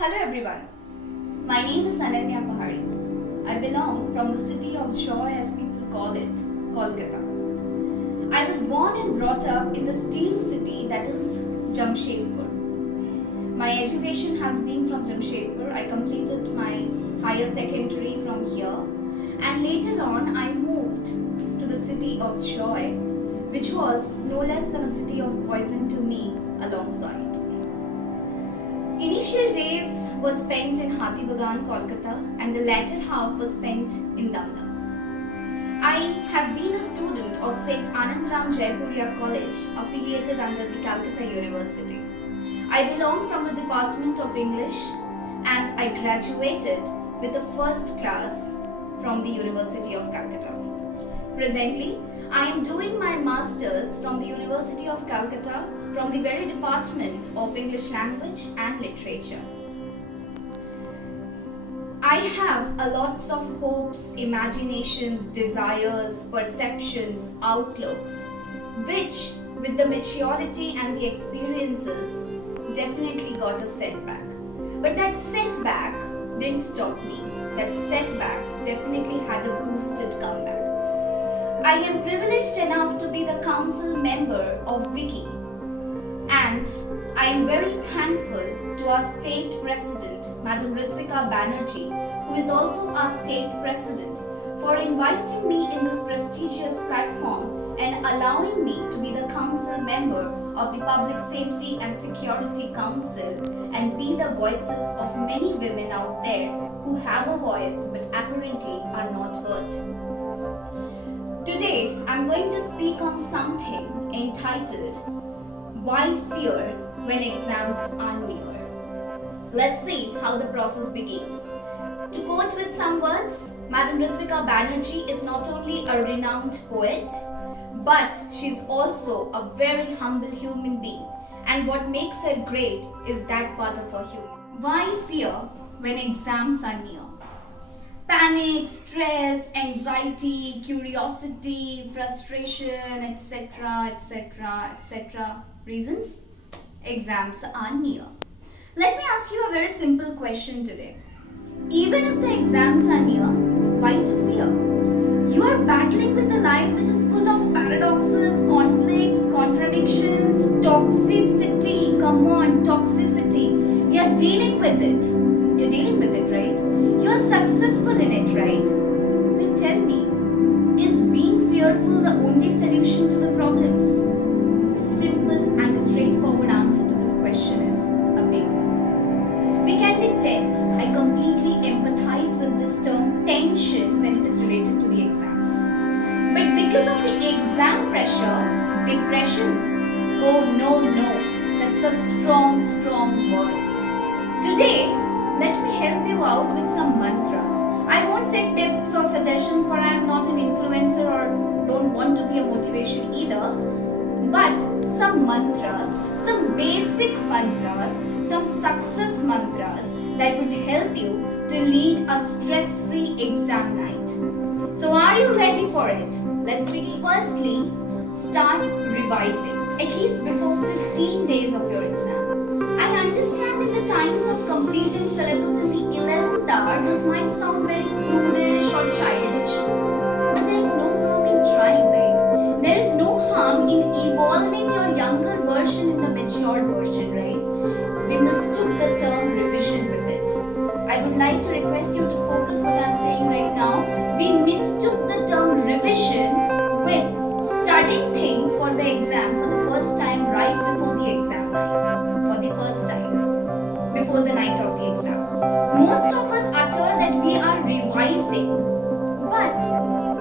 Hello everyone, my name is Ananya Pahari. I belong from the city of joy as people call it, Kolkata. I was born and brought up in the steel city that is Jamshedpur. My education has been from Jamshedpur. I completed my higher secondary from here and later on I moved to the city of joy, which was no less than a city of poison to me alongside. Initial days were spent in Hathibagan, Kolkata, and the latter half was spent in Damdam. I have been a student of St. Anandram Jaipuriya College, affiliated under the Calcutta University. I belong from the Department of English and I graduated with a first class from the University of Calcutta. Presently, I am doing my Masters from the University of Calcutta from the very Department of English Language and Literature. I have a lots of hopes, imaginations, desires, perceptions, outlooks, which with the maturity and the experiences definitely got a setback. But that setback didn't stop me. That setback definitely had a boosted comeback. I am privileged enough to be the council member of Wiki, and I am very thankful to our state president, Madam Ritvika Banerjee, who is also our state president, for inviting me in this prestigious platform and allowing me to be the council member of the Public Safety and Security Council and be the voices of many women out there who have a voice but apparently are not heard. Today, I'm going to speak on something entitled Why Fear When Exams Are Near. Let's see how the process begins. To quote with some words, Madam Ritvika Banerjee is not only a renowned poet, but she's also a very humble human being. And what makes her great is that part of her human. Why fear when exams are near? Panic, stress, anxiety, curiosity, frustration, etc., etc., etc. Reasons? Exams are near. Let me ask you a very simple question today. Even if the exams are near, why to fear? You are battling with a life which is full of paradoxes, conflicts, contradictions, toxicity. Come on, toxicity. You are dealing with it. You're dealing with it, right? You are successful in it, right? Then tell me, is being fearful the only solution to the problems? The simple and straightforward answer to this question is a big no. We can be tensed. I completely empathize with this term tension when it is related to the exams. But because of the exam pressure, depression, oh no, that's a strong word. Today, let me help you out with some mantras. I won't say tips or suggestions, for I am not an influencer or don't want to be a motivation either. But some mantras, some basic mantras, some success mantras that would help you to lead a stress-free exam night. So are you ready for it? Let's begin. Firstly, start revising at least before 15 days of your exam. I understand in the times of completing syllabus in the 11th hour, this might sound very prudish or childish. But there is no harm in trying, right? There is no harm in evolving your younger version in the matured version, right? We mistook the term revision with it. I would like to request you to focus what I am saying right now. We mistook the term revision with studying things for the exam for the first time right before the exam night. For the first time, before the night of the exam. Most of us utter that we are revising, but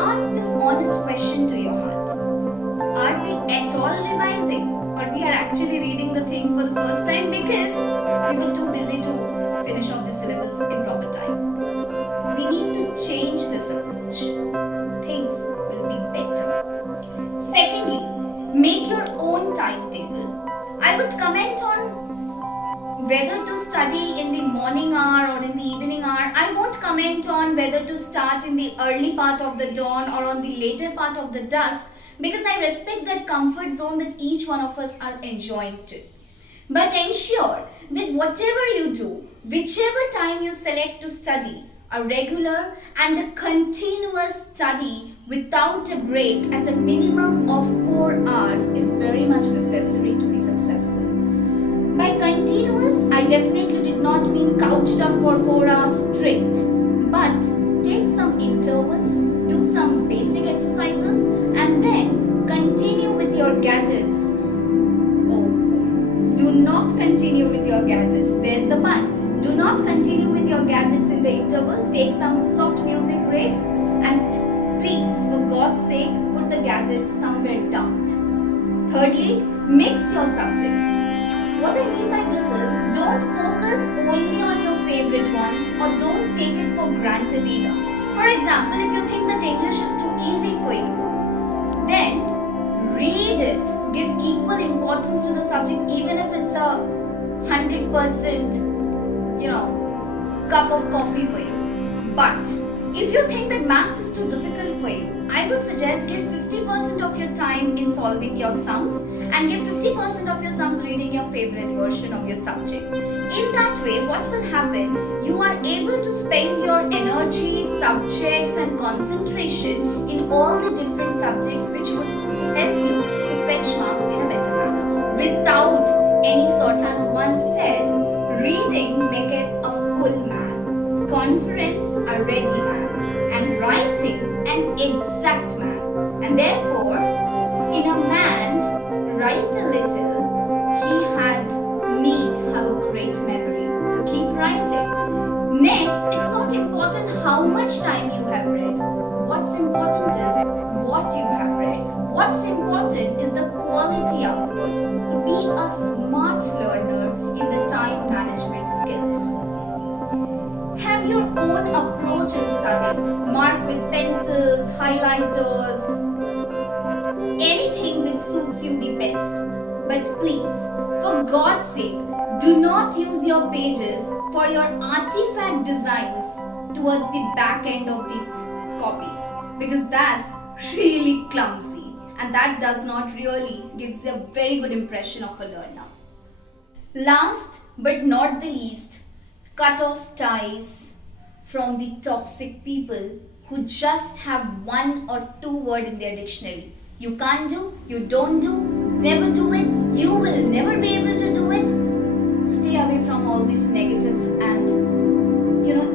ask this honest question to your heart. Are we at all revising, or we are actually reading the things for the first time because we were too busy to finish off the syllabus in proper time? We need to change this approach. Things will be better. Secondly, make your own timetable. I would comment on whether to study in the morning hour or in the evening hour. I won't comment on whether to start in the early part of the dawn or on the later part of the dusk, because I respect that comfort zone that each one of us are enjoying too. But ensure that whatever you do, whichever time you select to study, a regular and a continuous study without a break at a minimum of 4 hours is very much necessary to be successful. By continuous, I definitely did not mean couched up for 4 hours straight, but take some intervals, do some basic exercises, and then continue with your gadgets. Oh, do not continue with your gadgets. There's the pun. Do not continue with your gadgets in the intervals. Take some soft music breaks, and please, for God's sake, put the gadgets somewhere down. Thirdly, mix your subjects. What I mean by this is, don't focus only on your favorite ones, or don't take it for granted either. For example, if you think that English is too easy for you, then read it. Give equal importance to the subject, even if it's a 100% cup of coffee for you. But if you think that maths is too difficult for you, I would suggest give 50% of your time in solving your sums and give 50% of your sums reading your favorite version of your subject. In that way, what will happen? You are able to spend your energy, subjects and concentration in all the different subjects, which would help you to fetch marks in a better manner. Without any sort, as one said, reading maketh a full man, conference a ready man, and writing an exact man. And therefore, in a man, write a little, he had need have a great memory. So keep writing. Next, it's not important how much time you have read. What's important is what you have read. What's important is the quality output. So be a smart learner in the time management skills. Have your own approach in studying. Mark with pencils, highlighters, anything which suits you the best. But please, for God's sake, do not use your pages for your artifact designs towards the back end of the copies, because that's really clumsy and that does not really gives a very good impression of a learner. Last but not the least, cut off ties from the toxic people who just have 1 or 2 words in their dictionary. You can't do, you don't do, never do it, you will never be able to do it. Stay away from all these negative and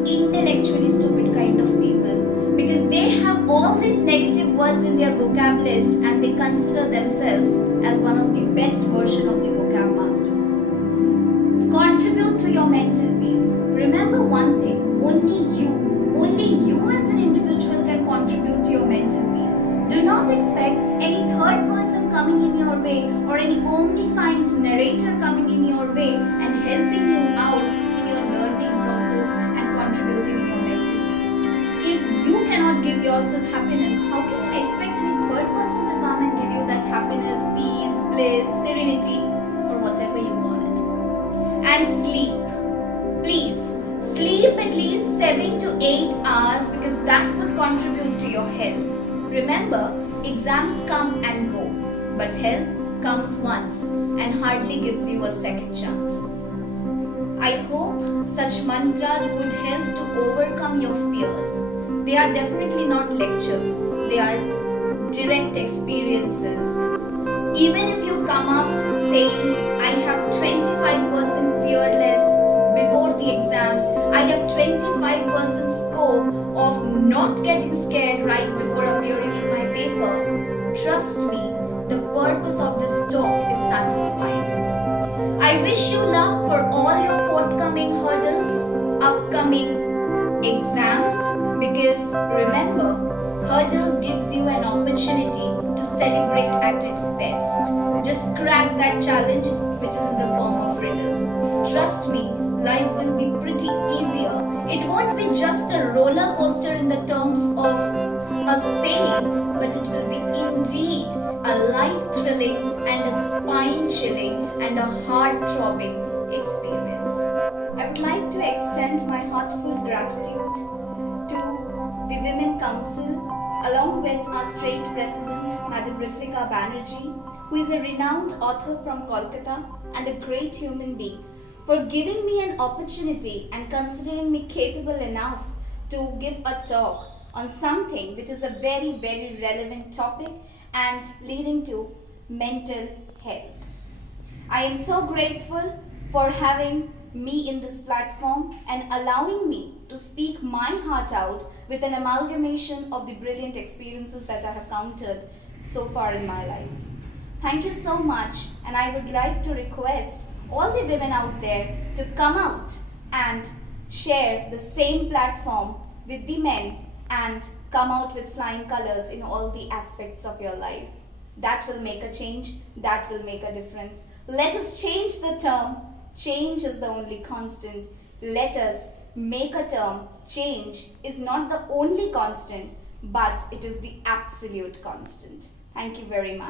intellectually stupid kind of people, because they have all these negative words in their vocab list and they consider themselves as one of the best version of the vocab masters. Contribute to your mental peace. Remember one thing, only you as an individual can contribute to your mental peace. Do not expect any third person coming in your way or any omniscient narrator coming in your way and helping you out in your learning process and contributing in your mental peace. If you cannot give yourself happiness, how can you expect any third person to come and give you that happiness, peace, bliss, serenity, or whatever you call it? And sleep. Please, sleep at least 7 to 8 hours, because that would contribute to your health. Remember, exams come and go, but health comes once and hardly gives you a second chance. I hope such mantras would help to overcome your fears. They are definitely not lectures, they are direct experiences. Even if you come up saying, I have 25% fearless before the exams, I have 25% scope of not getting scared right before appearing in my paper, trust me, the purpose of this talk is satisfied. I wish you luck for all your forthcoming hurdles, upcoming exams, because remember, hurdles gives you an opportunity to celebrate at its best. Just crack that challenge which is in the form of riddles. Trust me, life will be pretty easier. It won't be just a roller coaster in the terms of a sailing, but it will be indeed a life-thrilling and a spine-chilling and a heart-throbbing experience. I would like to extend my heartfelt gratitude to the Women Council, along with our state president, Madam Ritvika Banerjee, who is a renowned author from Kolkata and a great human being, for giving me an opportunity and considering me capable enough to give a talk on something which is a very, very relevant topic and leading to mental health. I am so grateful for having me in this platform and allowing me to speak my heart out with an amalgamation of the brilliant experiences that I have counted so far in my life. Thank you so much, and I would like to request all the women out there to come out and share the same platform with the men and come out with flying colors in all the aspects of your life. That will make a change, that will make a difference. Let us change the term, change is the only constant. Let us make a term, change is not the only constant, but it is the absolute constant. Thank you very much.